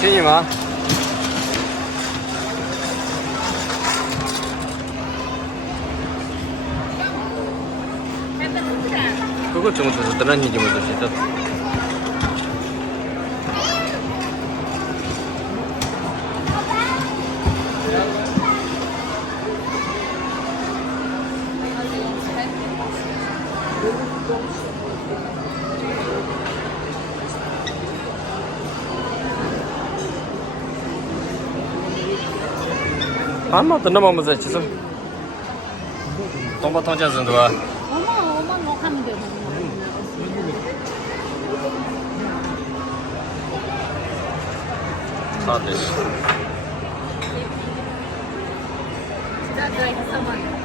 建议吗？ 그거 좀 줘서 떠난 얘기 먼저 시다. 아마 더 넘어가면 돼, 지금. 동바통장 정도 와. 어머 하면 돼. 다 됐어. 진짜 나 이거 사만.